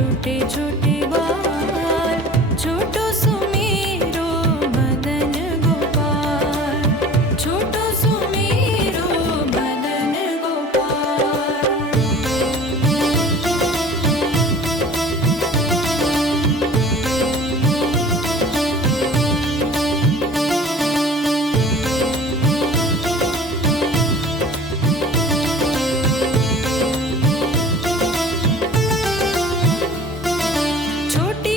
छोटे छोटे बाल, छोटो सुमेरो मदन गोपाल, छोटो सुमेरो मदन गोपाल। छोटी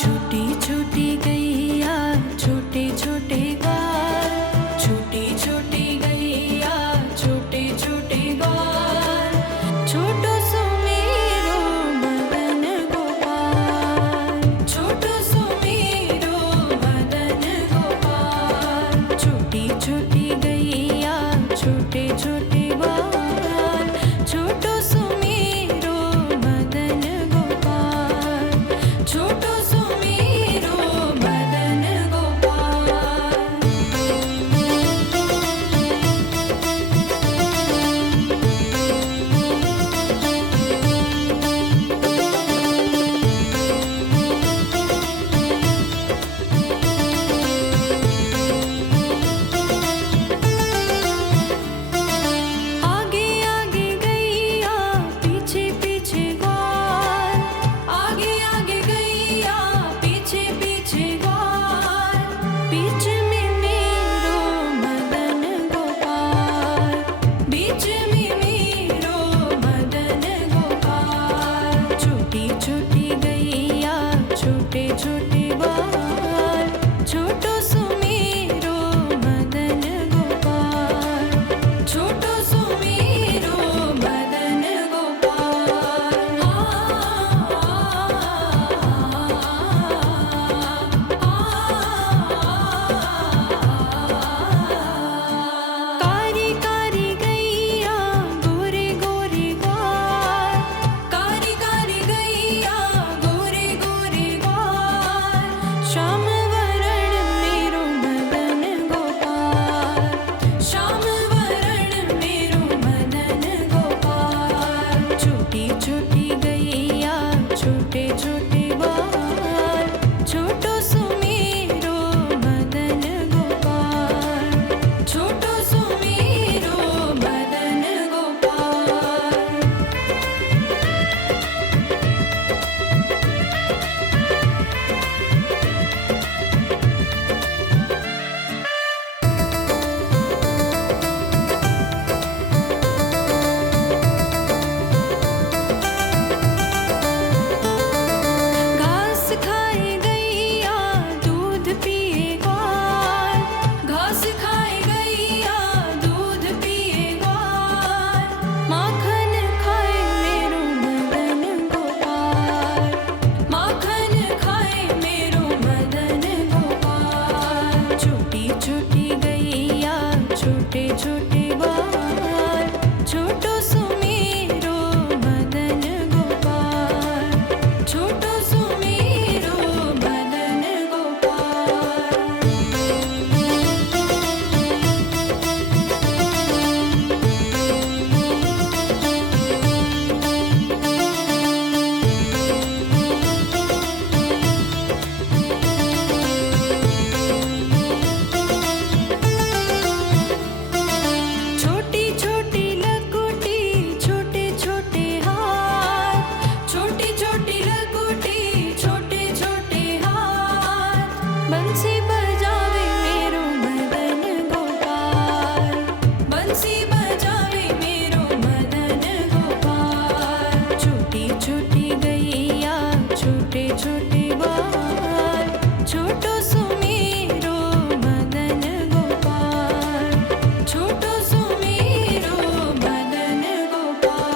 छोटी छोटी गैया छोटे छोटे ग्वाल, छोटी छोटी गैया छोटे छोटे ग्वाल, छोटो सुमेरो मदन गोपाल, छोटो सुमेरो मदन गोपाल, छोटी छोटी गैया छोटे छोटे ग्वाल, छोटो सुमेरो मदन गोपाल, छोटो सुमेरो मदन गोपाल। आगे आगे गैया पीछे पीछे ग्वाल, आगे आगे गैया पीछे पीछे ग्वाल, बीच में मेरो मदन गोपाल, बीच में मेरो मदन गोपाल, छोटी छोटी गैया छोटे छोटे ग्वाल, छोटो सुमेरो मदन गोपाल, छोटो सुमेरो मदन गोपाल। कारी कारी गैया गोरे गोरे ग्वाल, कारी कारी गैया गोरे गोरे ग्वाल, श्याम वरण मेरो मदन गोपाल, श्याम वरण मेरो मदन गोपाल, छोटी छोटी गैया छोटे छोटे ग्वाल, छोटो सुमेरो मदन गोपाल, छोटो सुमेरो मदन गोपाल। घास खाए गैया दूध पिए ग्वाल, घास खाए गैया दूध पिए ग्वाल, माखन खाए मेरो मदन गोपाल, माखन खाए मेरो मदन गोपाल, छोटी छोटी गैया छोटे छोटे ग्वाल, छोटो सुमेरो मदन गोपाल, छोटो सुमेरो मदन गोपाल। छोटी छोटी लकुटी छोटे छोटे हाथ, छोटी छोटी लकुटी छोटे छोटे हाथ, बंसी बजावे मेरो मदन गोपाल, बंसी बजावे मेरो मदन गोपाल, छोटी छोटी गैया छोटे छोटे ग्वाल, छोटो सुमेरो मदन गोपाल, छोटो सुमेरो मदन गोपाल।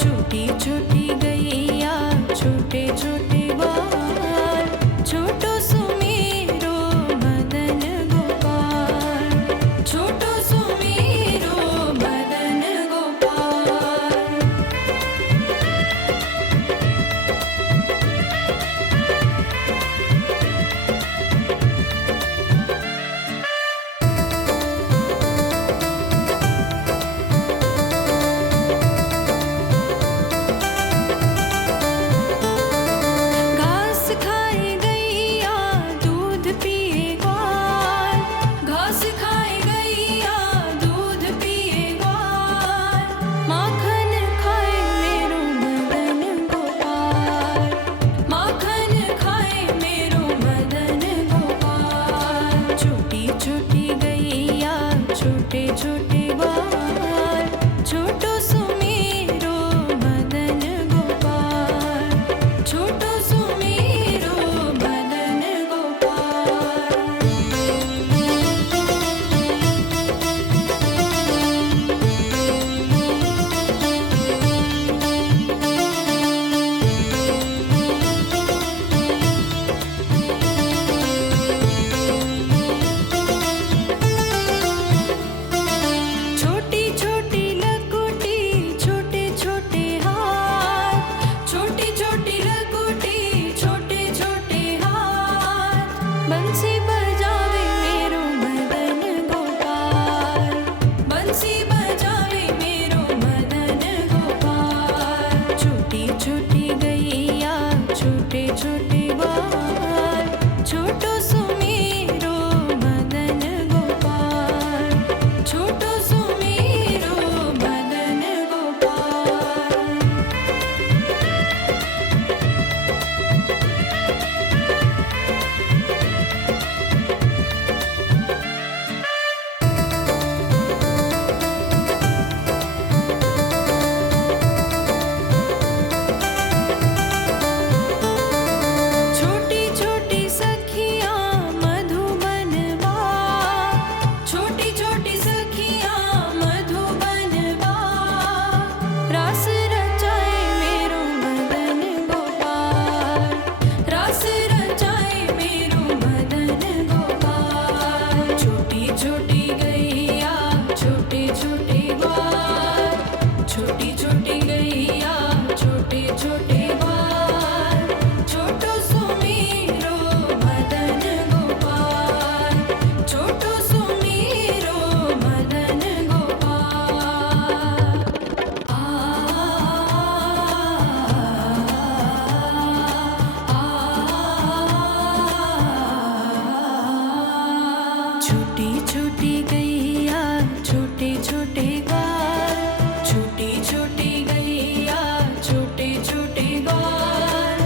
छोटी छोटी गैया छोटे छोटे बाल, छोटो सुमेरो मदन गोपाल, छोटो सुमेरो मदन गोपाल। घास खाए गैया दूध पिए ग्वाल, घास खाए गैया दूध पिए ग्वाल, माखन खाए मेरो मदन गोपाल, माखन खाए मेरो मदन गोपाल। छोटी छोटी गैया छोटे छोटे बाल, छोटो सुमेरो मदन गोपाल, छोटो सुमेरो मदन गोपाल। छोटी छोटी लकुटी छोटे छोटे हाथ, छोटी छोटी लकुटी छोटे छोटे हाथ, बंसी बजावे मेरो मदन गोपाल, बंसी बजावे मेरो मदन गोपाल। छोटी छोटी गैया छोटे छोटे बाल, छोटो सुमेरो मदन गोपाल, छोटो सुमेरो मदन गोपाल। छोटी छोटी सखियाँ मधुबन बाग, छोटी छोटी सखियाँ मधुबन बाग, रास रचाए मेरो मदन गोपाल, रास रचाए मेरो मदन गोपाल। छोटी छोटी गैया छोटे छोटे बाल, छोटी छोटी गैया छोटे छोटे बाल, छोटो सुमेरो मदन गोपाल, छोटो सुमेरो मदन गोपाल। छोटी छोटी गैया छोटे छोटे बाल, छोटी छोटी गैया छोटे छोटे बाल,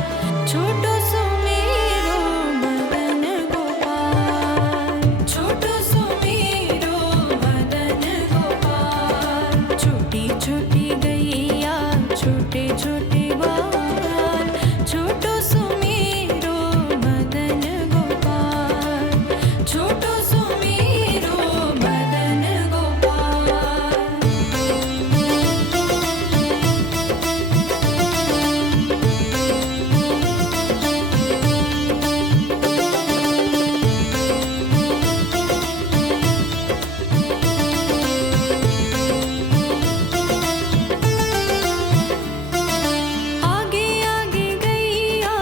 छोटो सुमेरो मदन गोपाल, छोटो सुमेरो मदन गोपाल। छोटी छोटी गैया छोटे छोटे बाल, छोटो सुमेरो मदन गोपाल, छोटो सुमेरो मदन गोपाल। आगे आगे गैया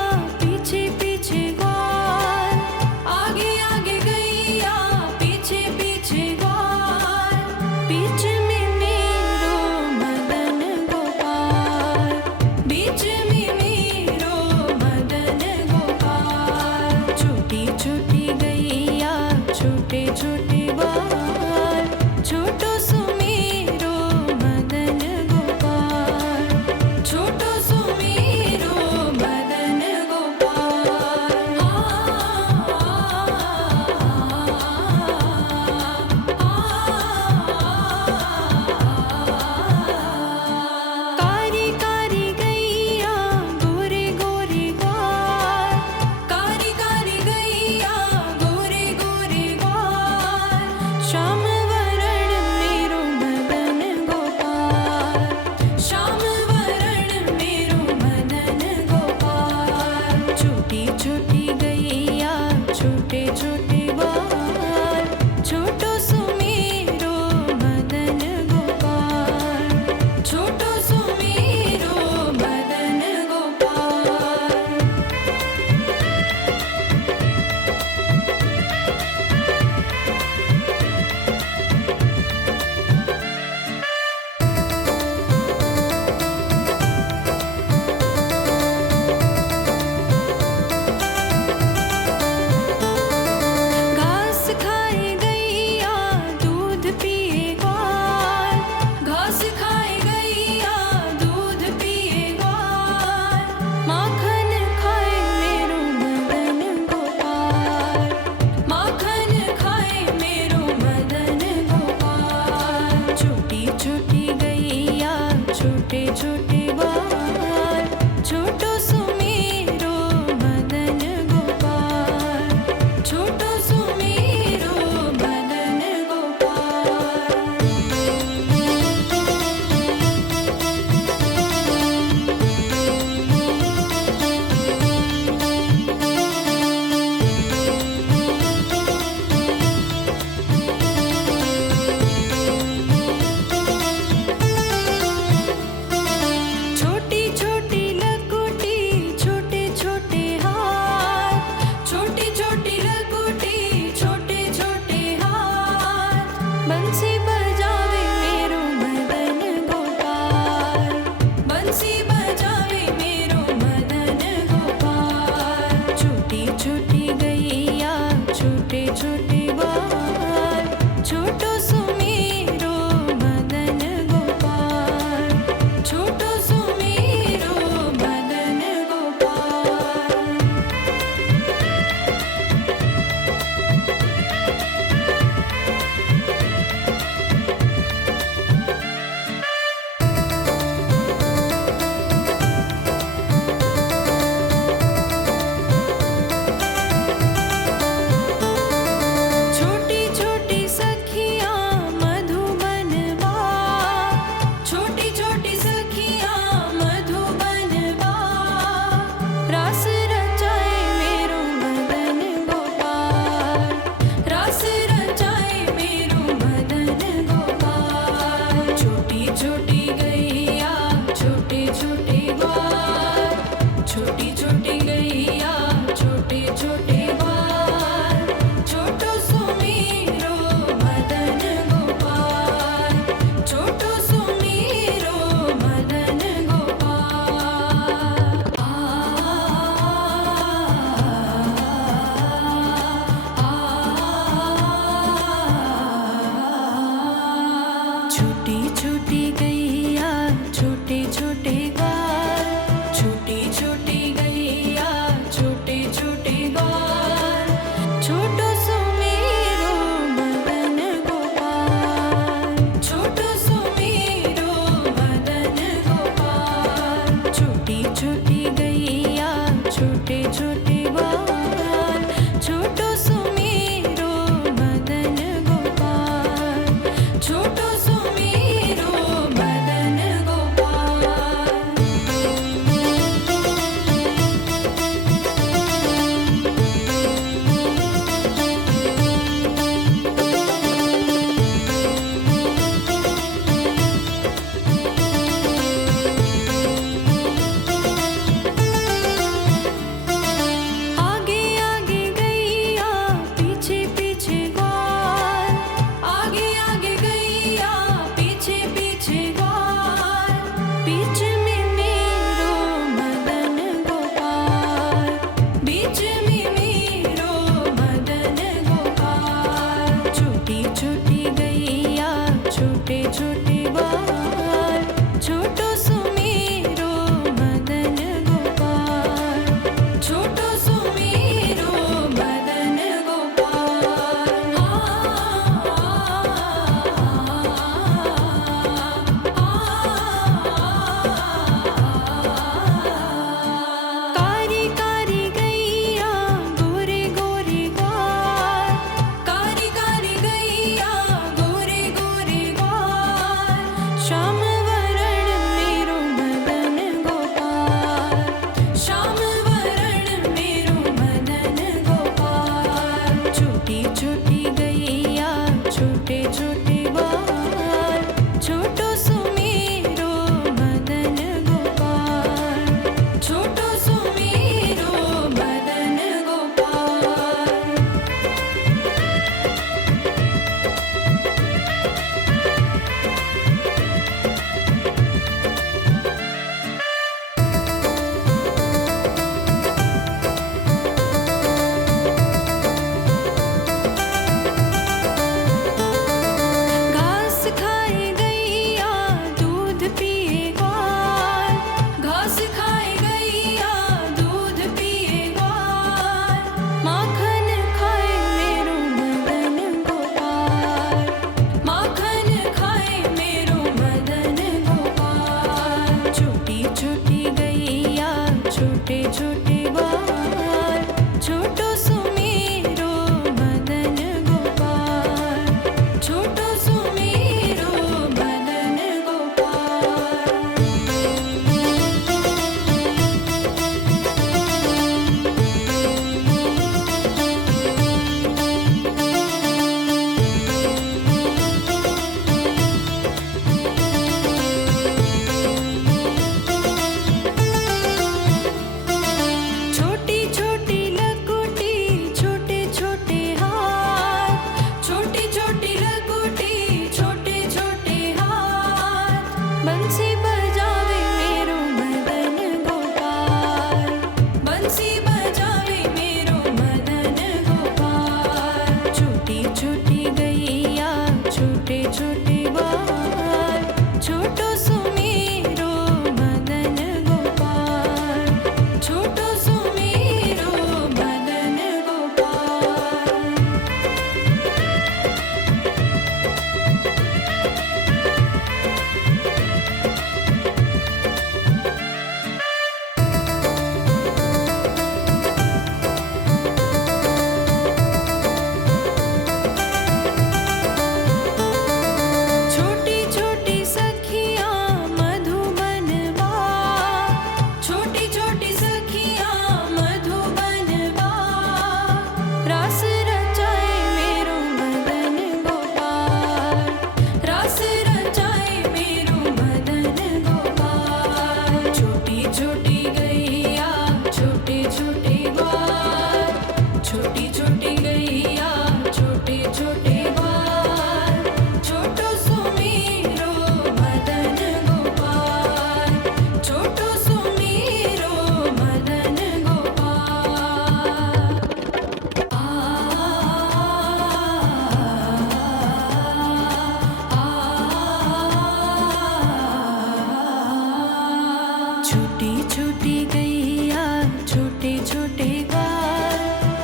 छोटी छोटी गैया छोटे छोटे ग्वाल,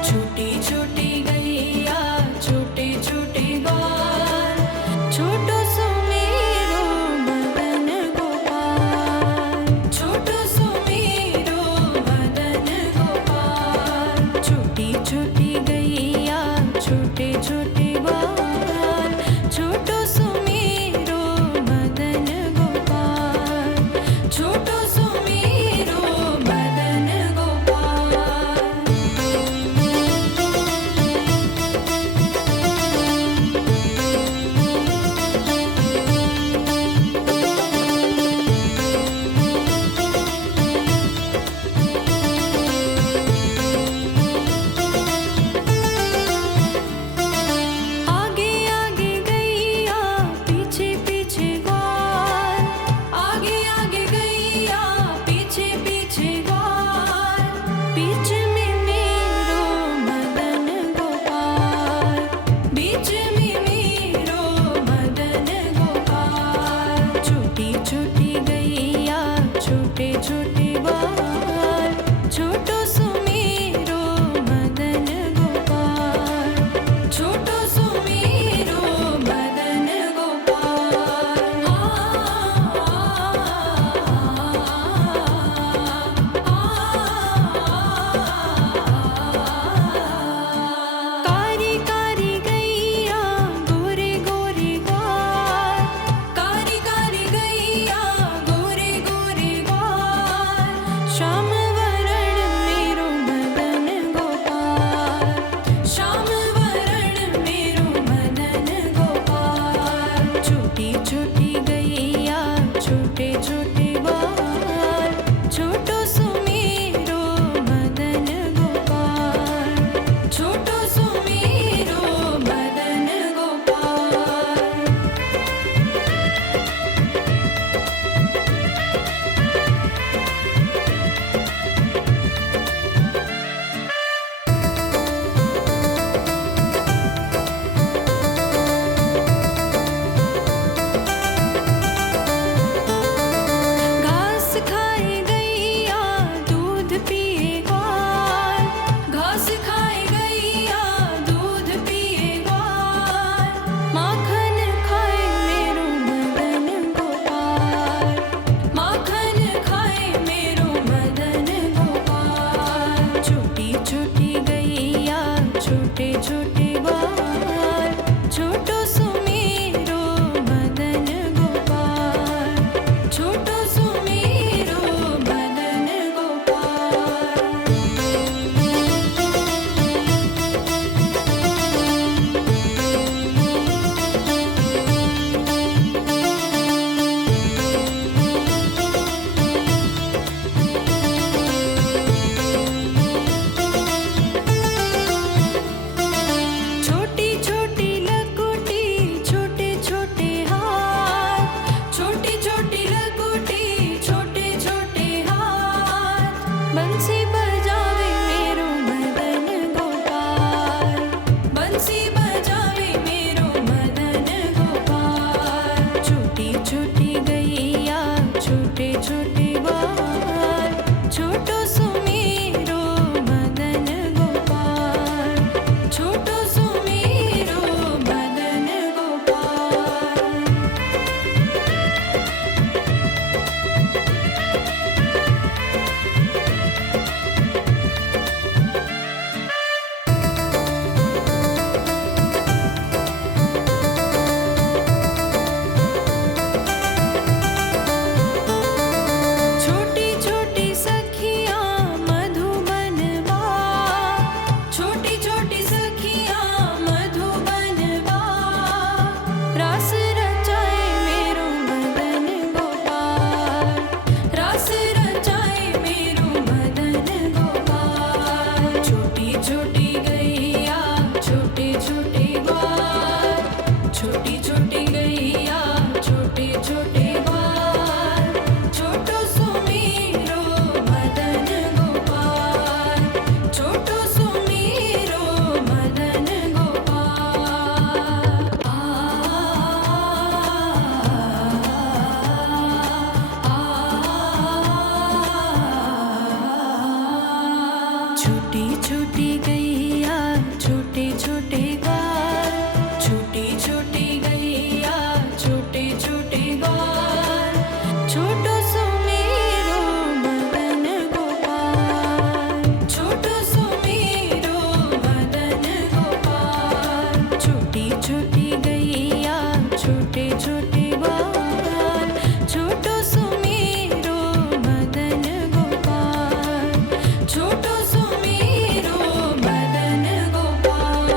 छोटी छोटी गैया छोटे छोटे ग्वाल, छोटो सुमेरो मदन गोपाल, छोटो सुमेरो मदन गोपाल, छोटी छोटी गैया छोटे छोटे ग्वाल, छोटो सुमेरो मदन गोपाल, छोटो सुमेरो मदन गोपाल। आगे आगे गैया पीछे पीछे ग्वाल, आगे आगे गैया पीछे पीछे ग्वाल, बीच में मेरो मदन गोपाल, बीच में मेरो मदन गोपाल, छोटी छोटी गैया छोटे छोटे ग्वाल, छोटो सुमेरो मदन गोपाल, छोटो सुमेरो मदन गोपाल। कारी कारी गैया गोरे गोरे ग्वाल, कारी कारी गैया गोरे गोरे ग्वाल, श्याम वरण मेरो मदन गोपाल, श्याम वरण मेरो मदन गोपाल, छोटी छोटी गैया छोटे छोटे ग्वाल, छोटो सुमेरो मदन गोपाल, छोटो सुमेरो मदन गोपाल। घास खाए गैया दूध पिए ग्वाल, घास खाए गैया दूध पिए ग्वाल, माखन खाए मेरो मदन गोपाल, माखन खाए मेरो मदन गोपाल, छोटी छोटी गैया छोटे छोटे ग्वाल, छोटो सुमेरो मदन गोपाल, छोटो सुमेरो मदन गोपाल। छोटी छोटी लकुटी छोटे छोटे हाथ, छोटी छोटी लकुटी छोटे छोटे हाथ, बंसी बजावे मेरो मदन गोपाल, बंसी बजावे मेरो मदन गोपाल, छोटी छोटी गैया छोटे छोटे ग्वाल, छोटो सुमेरो मदन गोपाल, छोटो सुमेरो मदन गोपाल। छोटी छोटी गैया छोटे छोटे बाल, छोटी छोटी गैया छोटे छोटे बाल, छोटो सो मेरो मदन गोपाल, छोटो सो मेरो मदन गोपाल, छोटी छोटी गैया छोटे छोटे बाल, छोटो सो मेरो मदन गोपाल, छोटो सो मेरो मदन गोपाल।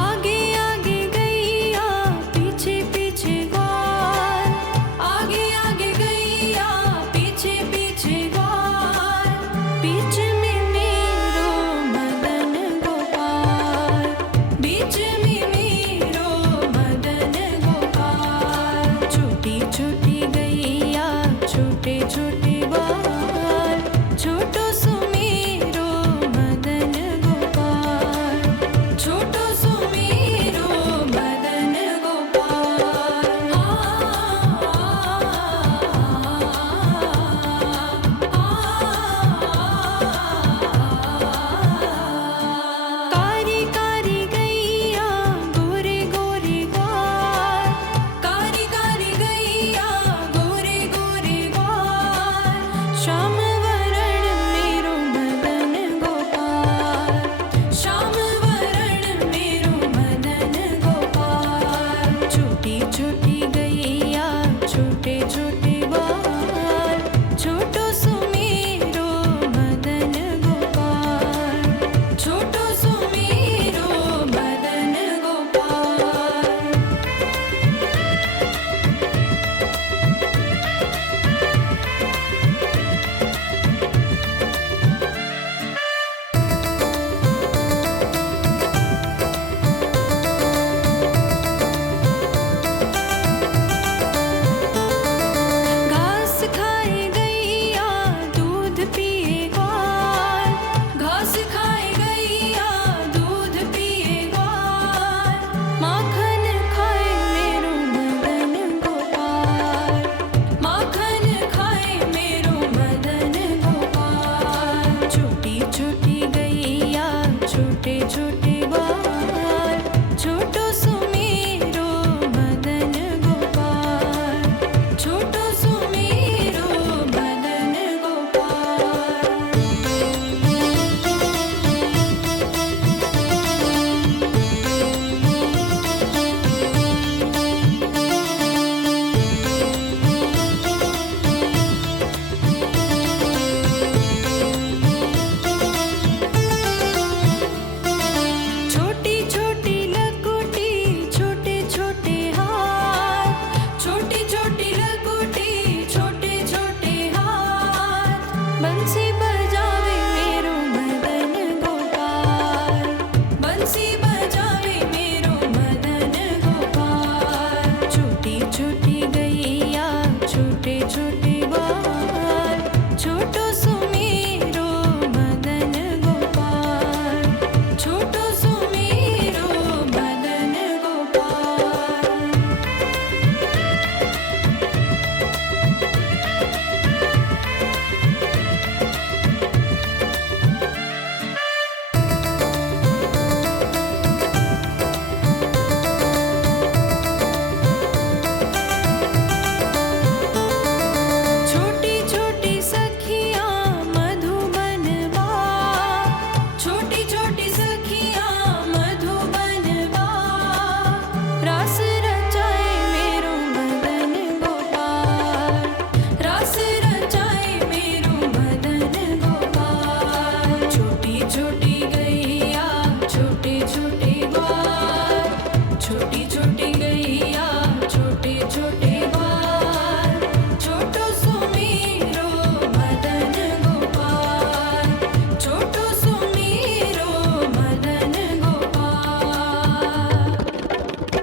आगे आगे गैया पीछे पीछे ग्वाल, आगे आगे गैया पीछे पीछे ग्वाल, बीच में मेरो मदन गोपाल, बीच में मेरो मदन गोपाल, छोटी छोटी गैया छोटे छोटे बाल, छोटो सो मेरो मदन गोपाल, छोटो सो मेरो मदन गोपाल। कारी कारी गैया गोरे गोरे ग्वाल, कारी कारी गैया गोरे गोरे ग्वाल, श्याम वरण मेरो मदन गोपाल, श्याम वरण मेरो मदन गोपाल, छोटी छोटी गैया छोटे छोटे